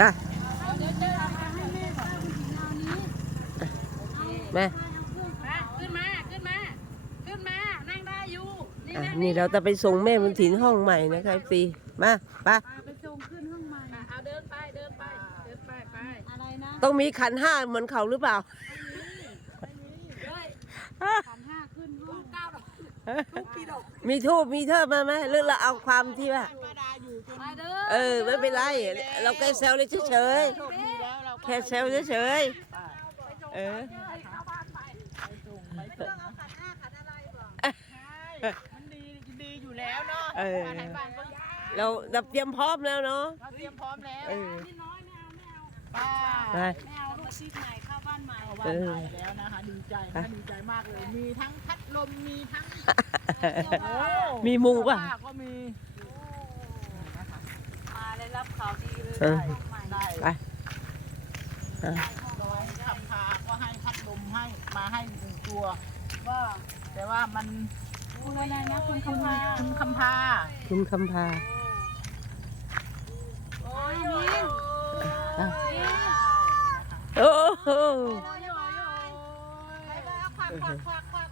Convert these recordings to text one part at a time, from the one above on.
มาเดี๋ยวเจอเอาให้แม่ก่อนเอานี้มาขึ้นมา ขึ้นมา ขึ้นมา นั่งได้อยู่ นี่อะนั่งนี่เราจะไปส่งแม่บุญถินห้องใหม่นะคะซีมาไปไปส่งขึ้นห้องใหม่เอาเดินไป เดินไป เดินไปไป อะไรนะ ต้องมีขันห้าเหมือนเขาหรือเปล่าขันห้าขึ้นห้องเก้า ดอกมีทูบมีเทิบมาไหมหรือเราเอาความที่ว่ามาเด้เออไม่เป็นไร เราแค่แซวเลยเฉยๆแค่แซวเฉยๆเออ มันดีดีอยู่แล้วเนาะเออบ้านไทยบ้านก็เราเราเตรียมพร้อมแล้วเนาะเราเตรียมพร้อมแล้วเออนี่น้อยไม่เอาไม่เอาป้า ไป ไม่เอาลูกซีดใหม่เข้า บ้านใหม่เอาบ้านใหม่แล้วนะคะดีใจนะดีใจมากเลย มีทั้งพัดลมมีทั้งโอ้มีมุงป่ะผ้าก็มีมาได้รับข่าวดีเลยเออห้องใหม่ได้ไปอะร้อยคำพาก็ให้พัดลมให้มาให้หนึ่งตัวว่าแต่ว่ามันคุณอะไรนะคุณคำพาคุณคำพาคุณคำพาโอ้ยมินอ่ะ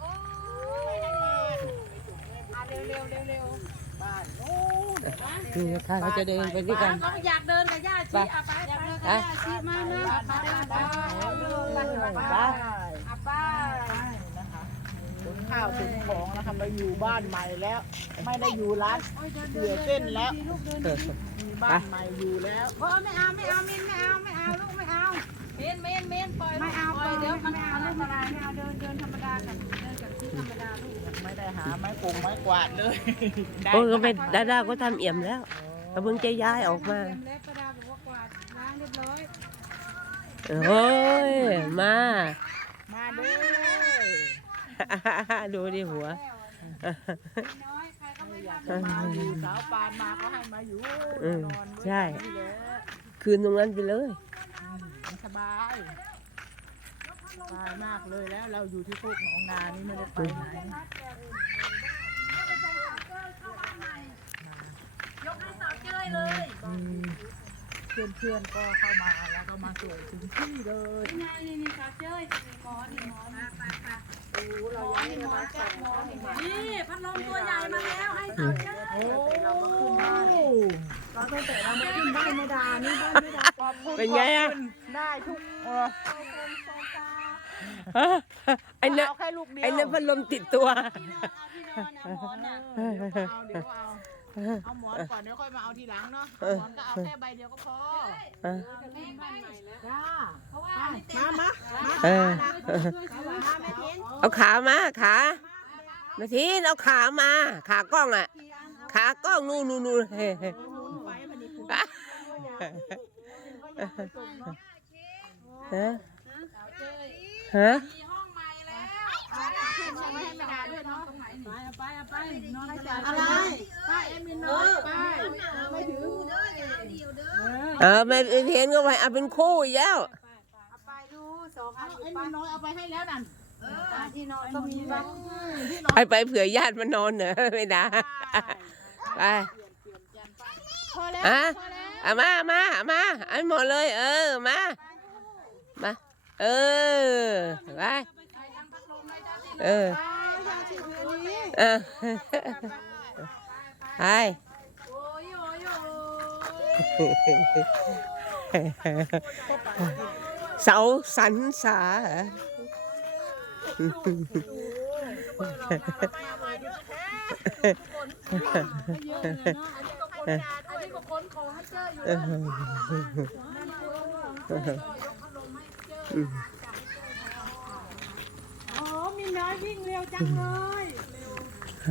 โอ้โหเร็วเร็วเร็วเร็วบ้านโอ้นี่นะคะเราจะเดินไปด้วยกัน เขาอยากเดินกับย่าชีอะไปไปกับย่าชีมาเนะไปเดินไปไปไปบ้านะไปนะคะขนข้าวขนของนะคะไปอยู่บ้านใหม่แล้ว ไม่ได้อยู่ร้านเสือเส้นแล้ว มีบ้านใหม่อยู่แล้ว ไม่เอาไม่เอาไม่เอาไม่เอาลูกไม่ เอาเมนเมนเมนปล่อยไม่เอาปล่อยเดี๋ยวมันเอาอันตรายไม่เอาเดินเดินธรรมดากันเดินกับที่ธรรมดาลูกไม่ได้หาไม้ปงไม้กวาดเลยได้โอ้ยก็เป็นดาด้าก็ทำเอี่ยมแล้วเขาเพิ่งจะย้ายออกมาเล็บประดาบอกว่ากวาดล้างเรียบร้อยโอ้ยมา มาเด้อดูดิหัวน้อยใครก็ไม่ทำจะมาอยู่สาวปานมาก็ให้มาอยู่อืมนอนไว้ใช่นี่แหละคืนตรงนั้นไปเลยมันส บายสบายมากเลยแล้วเราอยู่ที่โคกหนองนานี่ไม่ได้ไปไหนยกให้สาวเจ้ยเลยเพื่อนเพื่อนก็เข้ามาแล้วก็มาสวยถึงที่เลยนี่ไงนี่นี่สาวเจ้ยหมอนี่หมอนี่ไปไปโอ้เรายังไม่ได้มาส่นี่พัดลมตัวใหญ่มาแล้วให้สาวเจ้ยโอ้เราก็ขึ้นบ้านเราตั้งแต่เรามาขึ้นบ้านไม่ดานี่บ้านไม่ดา ขอบคุณเป็นไงอะ ขบคุณได้ทุกเออไอ้นั่นเอาแค่ลูกเดียวไอ้นั่นพัดลมติดตัวเอาที่นอนเอาหมอนน่ะเออเดี๋ยวเอาเดี๋ยวเอาเอาหมอนก่อนเดี๋ยวค่อยมาเอาทีหลังเนาะหมอนก็เอาแค่ใบเดียวก็พออะจะขึ้นบ้านใหม่แล้วจ้าเพราะว่าอันนี้เต็มมามาเออช่วยซื้อมาแม่ทินเอาขามาขามาทีนเอาขามา ขากล้องอะ ขากล้องนู่นนู่นนู่นเฮ้เฮ้ไฟมันนี่คุณ ฮะฮะองใหม่แล้วขึ้นมาให้ไม่เนาะตรไหนนี่ไปเอาไปเอาไปนนกันอะไรป้าเอ็มมินน้อยป้าไม่ถือเออไม่เห็นก็ไปเอาเป็นคู่อีกแล้วเอาไปดูสองอันเอ็มินน้อยเอาไปให้แล้วนั่นที่นอนก็มีบ้างไปไปเผื่อญาติมานอนเหรอไม่ได้ไปพอแล้วพอแล้ว เอามามามาเอันหมดเลย เออ มา มา เออ ไป เออยาสีเพื่อนนี้เออไปโอ้ยโอ้ยโอ้ยเสาสันสาเหร อเยอะเลยเนาะอันนี้ก็คนของให้เจ้าอยู่เอแล้วอโอ้มีน้อยวิ่งเร็วจังเลยโ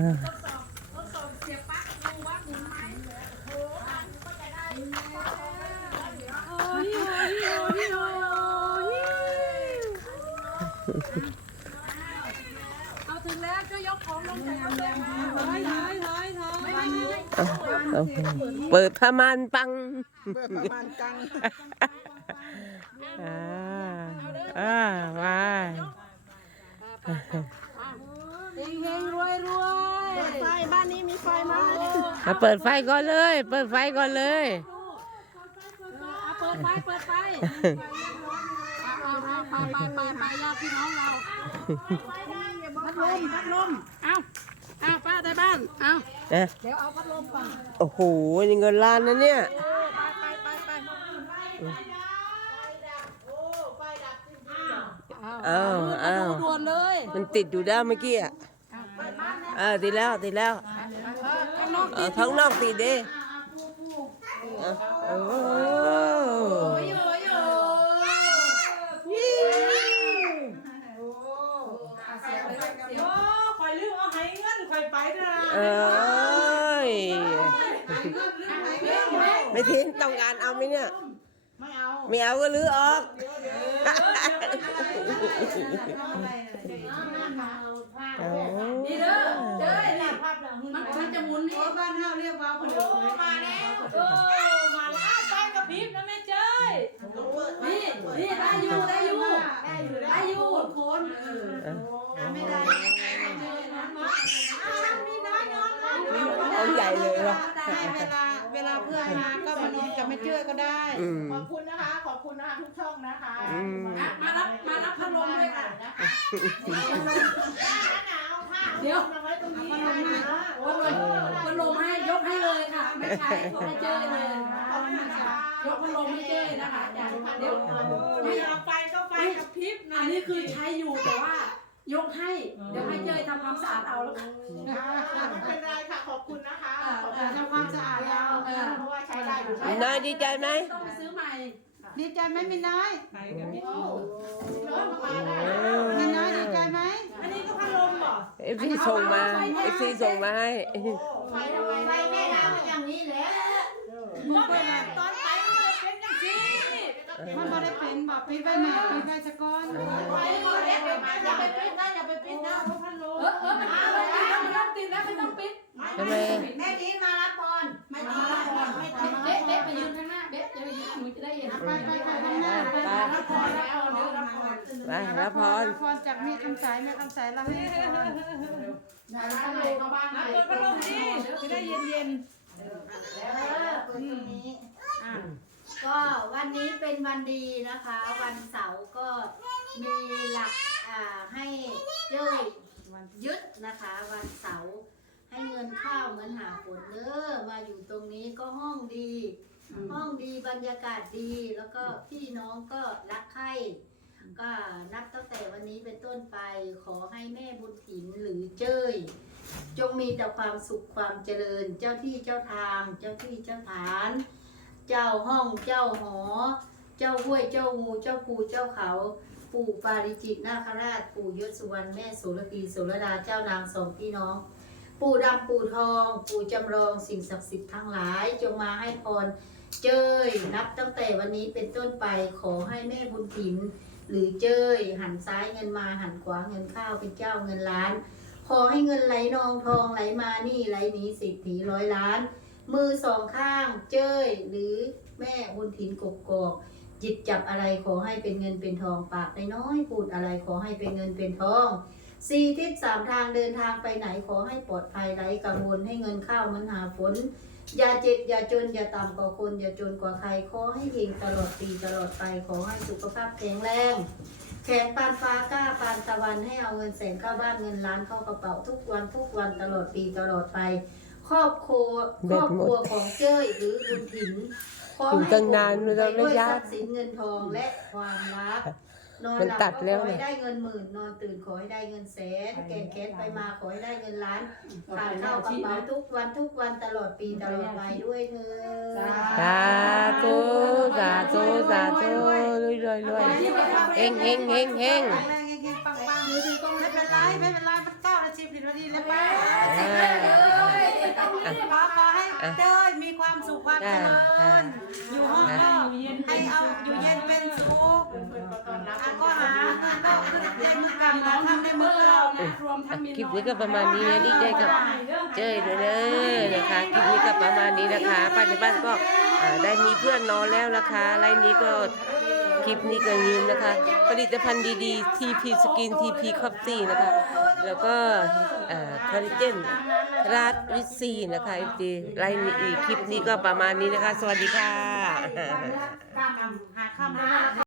อ้ยโอ้ยโอ้ยโอ้ยเอาถึงแล้ย ยกของลงจากรถเลยมาถอยถอยถอยถอยเอาเปิดพมานปังเปิดประมาณกลางอ่าอ่ามาเฮงเฮงรวยรวยไฟบ้านนี้มีไฟไหมมาเปิดไฟก่อนเลย เปิดไฟก่อนเลย เอาเปิดดไฟเปิดไฟเอาเอาเอาไปไปไปไปญาติพี่น้องเรา พัดลมพัดลมเอาเอาป้าได้บ้านเอานะเดี๋ยวเอาพัดลมก่อนโอ้โหนี่เงินล้านนะเนี่ยโอ้ไปไปไปไปอ้าวอ้าวด่วนเลยมันติดอยู่ด้านเมื่อกี้อะเออติดแล้วติดแล้ว ข้างนอกเออข้างนอกติดดิเออโอ้ เอ้ย ไม่ทิ้งต้องการเอาไหมเนี่ย ไม่เอาไม่เอาก็ลื้อออกโอ้ดีเด้อเด้อนี่มันมันจะหมุนนี่บ้านเฮาเรียกว่าคนเดียวมาแล้วเออมาแล้วไฟกระพริบนะแม่เจ้ยนี่นี่ได้อยู่ได้อยู่ได้อยู่คน ไม่ได้ เอาใหญ่เลยว่ะ ได้เวลาเวลาเพื่อนมาก็มานอนกับแม่เจ้ยก็ได้ อืมขอบคุณนะคะ ขอบคุณนะคะทุกช่องนะคะอืมอะมารับมารับพัดลมด้วยค่ะนะคะหนาวผ้าเดี๋ยวเอาไว้ตรงนี้พัดลมให้ นะพัดลมพัดลมให้ยกให้เลยค่ะ ไม่ใช่ให้เจ้ยเลยขอบคุณค่ะยกพัดลมให้เจ้ยนะคะอย่าเดี๋ยวไม่เอาไฟก็ไฟกระพริบอันนี้คือใช้อยู่แต่ว่า ยกให้ เดี๋ยวให้เจ้ยทำความสะอาดเอาแล้วกันไม่เป็นไรค่ะ ขอบคุณนะคะ ขอบคุณทำความสะอาดแล้วเพราะว่าใช้ได้อยู่นายดีใจไหม ต้องไปซื้อใหม่ ดีใจไหมมินน้อยโอ้มินน้อยดีใจไหมเอฟซีส่งมาเอฟซีส่งมาให้ ไฟทำไมไฟแม่ดาวอย่างนี้แหละก็แม่ตอนไปมันเป็นอย่างนี้ มันบ่ได้เป็นบอกปิดไว้แม่ปิดไว้สะก้อนไฟบ่ได้เป็นอย่าไปปิดนะอย่าไปปิดนะเพราะพันโลเออเออมันเอาเลยมันต้องติดแล้วไม่ต้องปิดทำไมแม่ดีมารับพรไม่ดีมารับพรไม่ดีเบ๊ะเบ๊ะมายืนข้างหน้าเบ๊ะจะไปยืนหนูจะได้เห็นไปไปไปข้างหน้าไปรับพรแล้วเดี๋ยวรับพรไปรับพรรับพรจากแม่คำสายแม่คำสายเราให้อย่ารับพรเข้าบ้านเลยพัดลมนี่จะได้เย็นเย็น ก็วันนี้เป็นวันดีนะคะ วันเสาร์ก็มีหลักอ่าให้เจ้ยยึดนะคะ วันเสาร์ให้เงินข้าวเหมือนหาฝนเด้อมาอยู่ตรงนี้ก็ห้องดี ห้องดีบรรยากาศดีแล้วก็พี่น้องก็รักใคร่ก็นับตั้งแต่วันนี้เป็นต้นไปขอให้แม่บุญถินหรือเจ้ยจงมีแต่ความสุขความเจริญ เจ้าที่เจ้าทาง เจ้าที่เจ้าฐาน เจ้าห้องเจ้าหอ เจ้าห้วยเจ้างูเจ้าภูเจ้าเขา ปู่ปาริจิตนาคราช ปู่ยศสุวรรณแม่โสระพีโสระดาเจ้านางสองพี่น้อง ปู่ดำปู่ทอง ปู่จำลองสิ่งศักดิ์สิทธิ์ทั้งหลายจงมาให้พรเจ้ยนับตั้งแต่วันนี้เป็นต้นไปขอให้แม่บุญถิ่นหรือเจ้ยหันซ้ายเงินมาหันขวาเงินข้าวเป็นเจ้าเงินล้าน ขอให้เงินไหลนองทองไหลมานี่ไหลนี้สิทธิร้อยล้าน มือสองข้างเจ้ยหรือแม่บุญถินกกกอกจิตจับอะไรขอให้เป็นเงินเป็นทองปากน้อยๆพูดอะไรขอให้เป็นเงินเป็นทองสี่ทิศสามทางเดินทางไปไหนขอให้ปลอดภัยไร้กังวลให้เงินเข้าเหมันหาฝนอย่าเจ็บอย่าจนอย่าต่ำกว่าคน อย่าจนกว่าใครขอให้เฮงตลอดปีตลอดไปขอให้สุขภาพแข็งแรงแขนปานฟ้ากล้าปานตะวันให้เอาเงินแสนเข้าบ้านเงินล้านเข้ากระเป๋าทุกวันทุกวันตลอดปีตลอดไป ครอบครัวครอบครัวของเจ้ยหรือบุญถินขออยู่ให้ตั้งนานอบเราอุ่นไปด้วยไม่ยากทรัพย์สินเงินทองและความรักนอนมันหลับตัดก็แล้วขอเนี่ให้ยได้เงินหมื่น นอนตื่นขอให้ได้เงินแสน แก่แคสไปมาขอให้ได้เงินล้านผ่านเข้ากระเป๋าทุกวันทุกวันตลอดปีตลอดไปด้วยเธอสาธุสาธุสาธุรวยรวยรวยเฮงเฮงเฮงเฮงแรงเงี้ยปังปังมือถือก็ไม่เป็นไรไม่เป็นไรมันเก้านาทีผิดนาทีแล้วป้า อ่า ขอขอให้ เจ้ยมีความสุขความเจริญอยู่ห้องก็ให้เอาอยู่เย็นเป็นสุขอะก็หาเงินก็ขึ้นเต็มมือกำลังทำในมือเรารวมทั้งมีคลิปนี้ก็ประมาณนี้นะดีใจกับเจ้ยด้วยเนอะนะคะคลิปนี้ก็ประมาณนี้นะคะป้าที่บ้านก็อ่าได้มีเพื่อนนอนแล้วนะคะไลน์นี้ก็คลิปนี้ก็ยืมนะคะ ผลิตภัณฑ์ดีๆ TP Skin TP Coffee นะคะ แล้วก็คอลลาเจน ราดวิตซีนะคะไอจีไลน์นี้คลิปนี้ก็ประมาณนี้นะคะ สวัสดีค่ะกล้ามเอาำหาคำได้ว่า